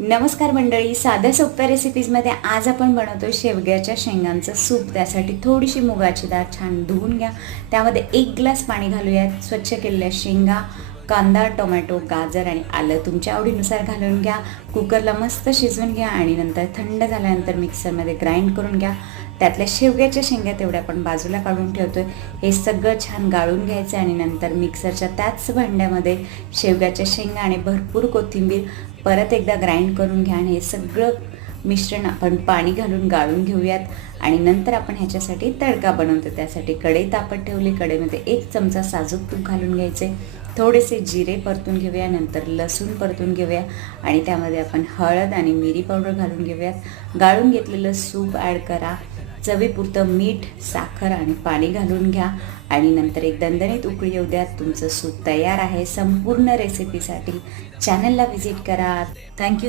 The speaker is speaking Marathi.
नमस्कार मंडळी, साध्या सोप्या रेसिपीजमध्ये आज आपण बनवतो शेवग्याच्या शेंगांचं सूप. त्यासाठी थोडीशी मुगाची डाळ छान धुवून घ्या. त्यामध्ये 1 ग्लास पाणी घालूयात. स्वच्छ केलेल्या शेंगा, कांदा, टोमॅटो, गाजर आणि आलं तुमच्या आवडीनुसार घालून घ्या. कुकरला मस्त शिजवून घ्या आणि नंतर थंड झाल्यानंतर मिक्सरमध्ये ग्राइंड करून घ्या. त्यातल्या शेवग्याच्या शेंगा तेवढ्या आपण बाजूला काढून ठेवतोय. हे सगळं छान गाळून घ्यायचं आणि नंतर मिक्सरच्या त्याच भांड्यामध्ये शेवग्याच्या शेंगा आणि भरपूर कोथिंबीर परत एकदा ग्राइंड करून घ्या. आणि हे सगळं मिश्रण आपण पाणी घालून गाळून घेऊयात. आणि नंतर आपण ह्याच्यासाठी तडका बनवतो. त्यासाठी कढई तापत ठेवली. कढईमध्ये 1 चमचा साजूक तूप घालून घ्यायचे. थोडेसे जिरे परतून घेऊया. नंतर लसूण परतून घेऊया आणि त्यामध्ये आपण हळद आणि मिरी पावडर घालून घेऊयात. गाळून घेतलेलं सूप ॲड करा. चवीपुरतं मीठ, साखर आणि पाणी घालून घ्या आणि नंतर एक दणदणीत उकळी येऊ द्या. तुमचं सूप तयार आहे. संपूर्ण रेसिपीसाठी चॅनलला व्हिजिट करा. थँक्यू.